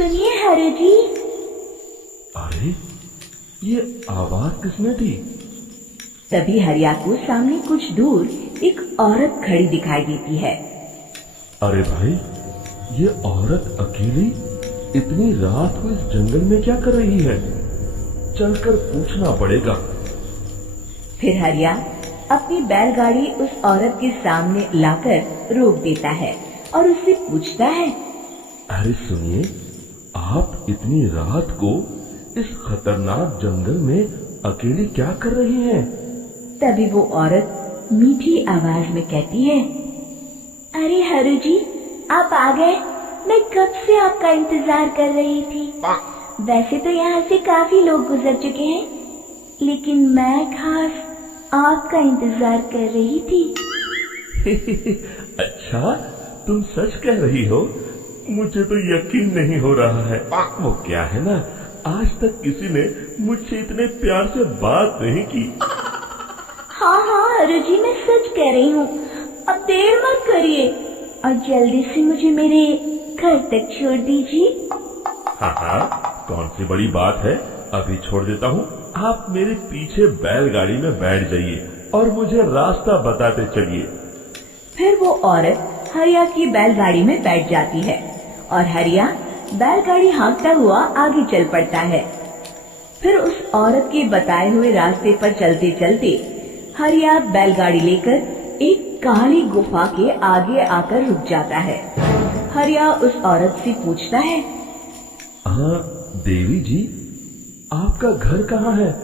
सुनिए हरु जी। अरे ये आवाज किसने दी? तभी हरिया को सामने कुछ दूर एक औरत खड़ी दिखाई देती है। अरे भाई, ये औरत अकेली इतनी रात को इस जंगल में क्या कर रही है? चलकर पूछना पड़ेगा। फिर हरिया अपनी बैलगाड़ी उस औरत के सामने लाकर रोक देता है और उससे पूछता है, अरे सुनिए, आप इतनी रात को इस खतरनाक जंगल में अकेली क्या कर रही हैं? तभी वो औरत मीठी आवाज में कहती है, अरे हरु जी, आप आ गए। मैं कब से आपका इंतजार कर रही थी। वैसे तो यहाँ से काफी लोग गुजर चुके हैं, लेकिन मैं खास आपका इंतजार कर रही थी। अच्छा, तुम सच कह रही हो? मुझे तो यकीन नहीं हो रहा है। वो क्या है ना, आज तक किसी ने मुझसे इतने प्यार से बात नहीं की। हाँ हरु जी, मैं सच कह रही हूँ। अब देर मत करिए और जल्दी से मुझे मेरे घर तक छोड़ दीजिए। हाँ, कौन सी बड़ी बात है, अभी छोड़ देता हूँ। आप मेरे पीछे बैलगाड़ी में बैठ जाइए और मुझे रास्ता बताते चलिए। फिर वो औरत हरिया की बैलगाड़ी में बैठ जाती है और हरिया बैलगाड़ी हाँकता हुआ आगे चल पड़ता है। फिर उस औरत के बताए हुए रास्ते पर चलते चलते हरिया बैलगाड़ी लेकर एक काली गुफा के आगे आकर रुक जाता है। हरिया उस औरत से पूछता है, हाँ देवी जी, आपका घर कहाँ है?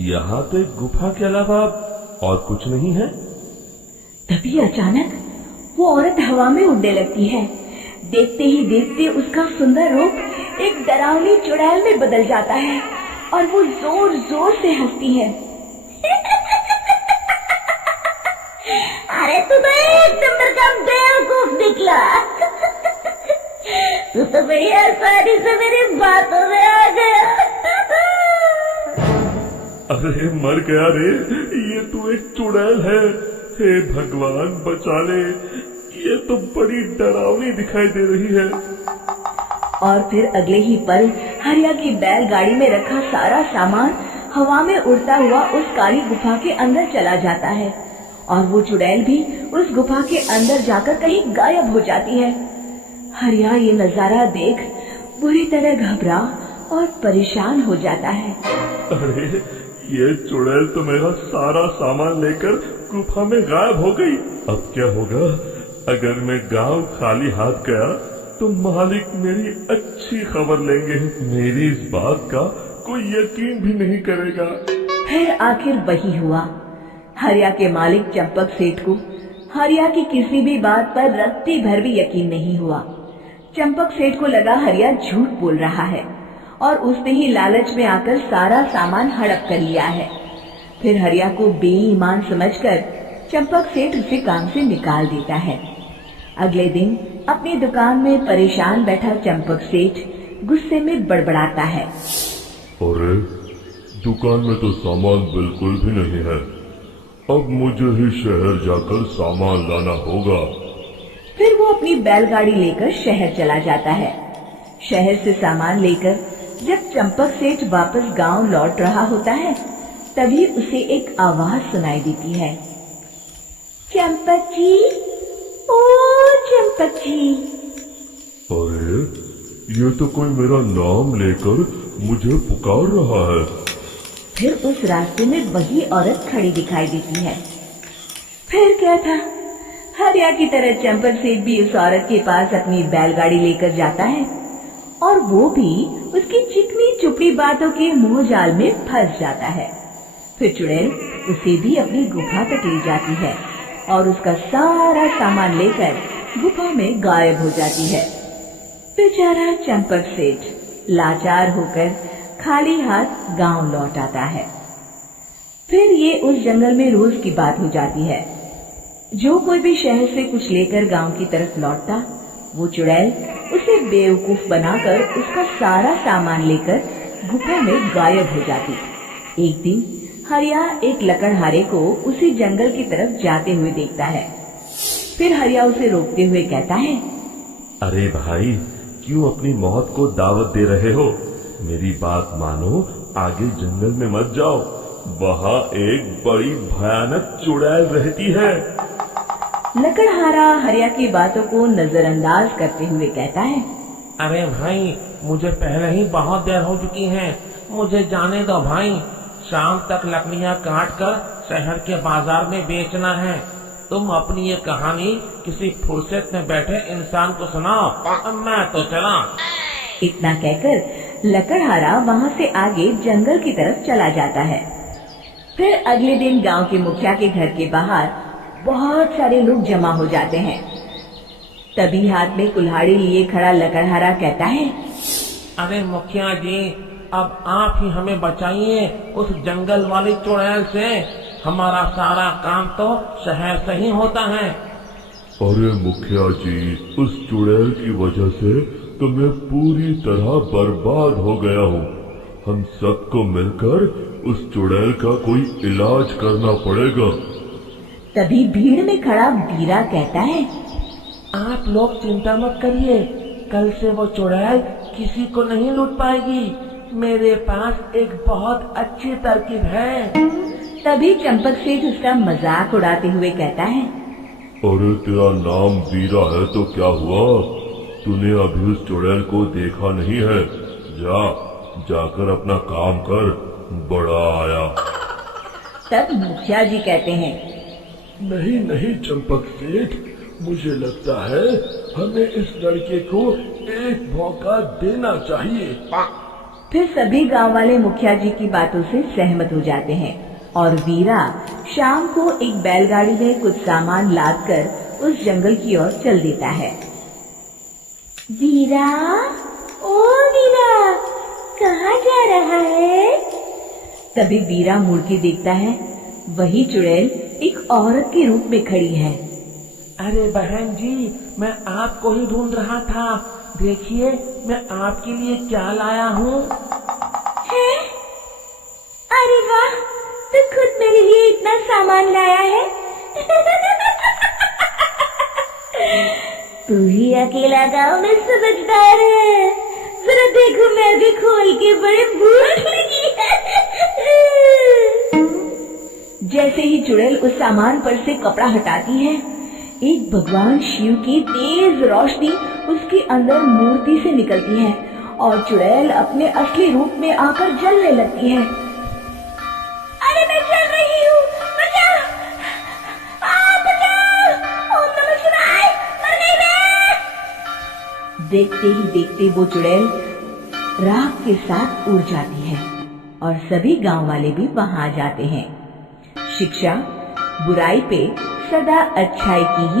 यहाँ तो एक गुफा के अलावा और कुछ नहीं है। तभी अचानक वो औरत हवा में उड़ने लगती है। देखते ही देखते उसका सुंदर रूप एक डरावनी चुड़ैल में बदल जाता है और वो जोर जोर से हंसती है। अरे तू तो एक नंबर का बेवकूफ निकला। तू तो बड़ी आसानी से मेरी बातों में आ गया। अरे मर गया रे, ये तो एक चुड़ैल है। हे भगवान बचा ले, ये तो बड़ी डरावनी दिखाई दे रही है। और फिर अगले ही पल हरिया की बैलगाड़ी में रखा सारा सामान हवा में उड़ता हुआ उस काली गुफा के अंदर चला जाता है और वो चुड़ैल भी उस गुफा के अंदर जाकर कहीं गायब हो जाती है। हरिया ये नजारा देख बुरी तरह घबरा और परेशान हो जाता है। अरे ये चुड़ैल तो मेरा सारा सामान लेकर गुफा में गायब हो गई। अब क्या होगा? अगर मैं गांव खाली हाथ गया तो मालिक मेरी अच्छी खबर लेंगे। मेरी इस बात का कोई यकीन भी नहीं करेगा। फिर आखिर वही हुआ। हरिया के मालिक चंपक सेठ को हरिया की किसी भी बात पर रत्ती भर भी यकीन नहीं हुआ। चंपक सेठ को लगा हरिया झूठ बोल रहा है और उसने ही लालच में आकर सारा सामान हड़प कर लिया है। फिर हरिया को बेईमान समझकर चंपक सेठ उसे काम से निकाल देता है। अगले दिन अपनी दुकान में परेशान बैठा चंपक सेठ गुस्से में बड़बड़ाता है, अरे दुकान में तो सामान बिल्कुल भी नहीं है। अब मुझे ही शहर जाकर सामान लाना होगा। फिर वो अपनी बैलगाड़ी लेकर शहर चला जाता है। शहर से सामान लेकर जब चंपक सेठ वापस गांव लौट रहा होता है, तभी उसे एक आवाज सुनाई देती है, चंपक जी, ओ चंपक जी। अरे ये तो कोई मेरा नाम लेकर मुझे पुकार रहा है। फिर उस रास्ते में वही औरत खड़ी दिखाई देती है। फिर क्या था, हरिया की तरह चंपक सेठ भी उस औरत के पास अपनी बैलगाड़ी लेकर जाता है और वो भी उसकी चिकनी चुपड़ी बातों के मोह जाल में फंस जाता है। फिर चुड़ैल उसे भी अपनी गुफा तक ले जाती है और उसका सारा सामान लेकर गुफा में गायब हो जाती है। बेचारा चंपक सेठ लाचार होकर खाली हाथ गांव लौट आता है। फिर ये उस जंगल में रोज की बात हो जाती है। जो कोई भी शहर से कुछ लेकर गांव की तरफ लौटता, वो चुड़ैल उसे बेवकूफ बनाकर उसका सारा सामान लेकर गुफा में गायब हो जाती। एक दिन हरिया एक लकड़हारे को उसी जंगल की तरफ जाते हुए देखता है। फिर हरिया उसे रोकते हुए कहता है, अरे भाई, क्यों अपनी मौत को दावत दे रहे हो? मेरी बात मानो, आगे जंगल में मत जाओ। वहाँ एक बड़ी भयानक चुड़ैल रहती है। लकड़हारा हरिया की बातों को नजरअंदाज करते हुए कहता है, अरे भाई, मुझे पहले ही बहुत देर हो चुकी है, मुझे जाने दो भाई। शाम तक लकड़ियाँ काट कर शहर के बाजार में बेचना है। तुम अपनी ये कहानी किसी फुर्सत में बैठे इंसान को सुनाओ, मैं तो चला। इतना कहकर लकड़हारा वहाँ से आगे जंगल की तरफ चला जाता है। फिर अगले दिन गांव के मुखिया के घर के बाहर बहुत सारे लोग जमा हो जाते हैं। तभी हाथ में कुल्हाड़ी लिए खड़ा लकड़हारा कहता है, अरे मुखिया जी, अब आप ही हमें बचाइए उस जंगल वाली चुड़ैल से। हमारा सारा काम तो शहर से ही होता है। अरे मुखिया जी, उस चुड़ैल की वजह से तो मैं पूरी तरह बर्बाद हो गया हूँ। हम सबको मिलकर उस चुड़ैल का कोई इलाज करना पड़ेगा। तभी भीड़ में खड़ा वीरा कहता है, आप लोग चिंता मत करिए, कल से वो चुड़ैल किसी को नहीं लूट पाएगी। मेरे पास एक बहुत अच्छी तरकीब है। तभी चंपक सेठ उसका मजाक उड़ाते हुए कहता है, अरे तेरा नाम वीरा है तो क्या हुआ? तूने अभी उस चुड़ैल को देखा नहीं है। जाकर अपना काम कर, बड़ा आया। तब मुखिया जी कहते हैं, नहीं नहीं चंपक सेठ, मुझे लगता है हमें इस लड़के को एक मौका देना चाहिए। फिर सभी गांव वाले मुखिया जी की बातों से सहमत हो जाते हैं और वीरा शाम को एक बैलगाड़ी में कुछ सामान लादकर उस जंगल की ओर चल देता है। वीरा, ओ वीरा, कहाँ जा रहा है? तभी वीरा मुड़ के देखता है, वही चुड़ैल एक औरत के रूप में खड़ी है। अरे बहन जी, मैं आपको ही ढूंढ रहा था। देखिए, मैं आपके लिए क्या लाया हूँ। है? अरे वाह, तू खुद मेरे लिए इतना सामान लाया है। तू ही अकेला गांव में समझदार है। जरा देखो, मैं भी खोल के बड़े भूख लगी है। जैसे ही चुड़ैल उस सामान पर से कपड़ा हटाती है, एक भगवान शिव की तेज रोशनी उसके अंदर मूर्ति से निकलती है और चुड़ैल अपने असली रूप में आकर जलने लगती है। अरे मैं जल रही हूँ, बचाओ! बचाओ! ओम नमः शिवाय! मर गई मैं! देखते ही देखते वो चुड़ैल राख के साथ उड़ जाती है और सभी गांव वाले भी वहां आ जाते हैं। शिक्षा बुराई पे सदा अच्छाई की ही